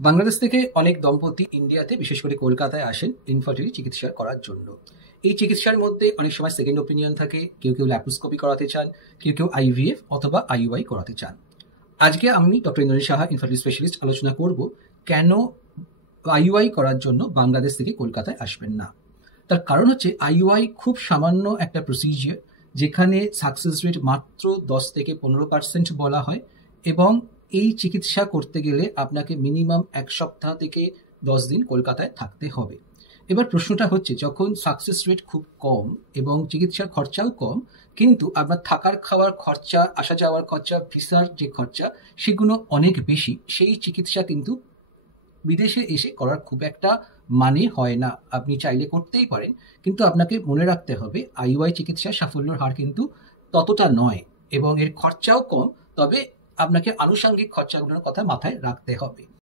বাংলাদেশ থেকে অনেক দম্পতি ইন্ডিয়াতে বিশেষ করে কলকাতায় আসেন ইনফার্টিলিটি চিকিৎসা করার জন্য। এই চিকিৎসার মধ্যে অনেক সময় সেকেন্ড ওপিনিয়ন থাকে, কেউ ল্যাপ্রোস্কোপি করাতে চান, কেউ আইভিএফ অথবা আইইউআই করাতে চান। আজকে আমি doctor Indranil Saha, infertility specialist, আলোচনা করব কেন আইইউআই করার জন্য বাংলাদেশ থেকে কলকাতায় আসবেন না। তার কারণ হচ্ছে আইইউআই খুব সামান্য একটা প্রসিজিয়ার, যেখানে সাকসেস রেট মাত্র 10 থেকে 15% বলা হয়, এবং এই চিকিৎসা করতে গেলে আপনাকে মিনিমাম 1 সপ্তাহ থেকে 10 দিন কলকাতায় থাকতে হবে। এবার প্রশ্নটা হচ্ছে, যখন সাকসেস রেট খুব কম এবং চিকিৎসার খরচাও কম, কিন্তু আপনার থাকার খাওয়ার খরচা, আসা যাওয়ার খরচা, ভিসার যে খরচা, সেগুলো অনেক বেশি, সেই চিকিৎসা কিন্তু বিদেশে এসে করার খুব একটা মানে হয় না। আপনি চাইলে করতেই পারেন, কিন্তু আপনাকে মনে রাখতে হবে আইইউআই চিকিৎসার সাফল্যের হার কিন্তু ততটা নয়, এবং এর খরচাও কম। তবে আপনাকে আনুষঙ্গিক খরচাগুলোর কথা মাথায় রাখতে হবে।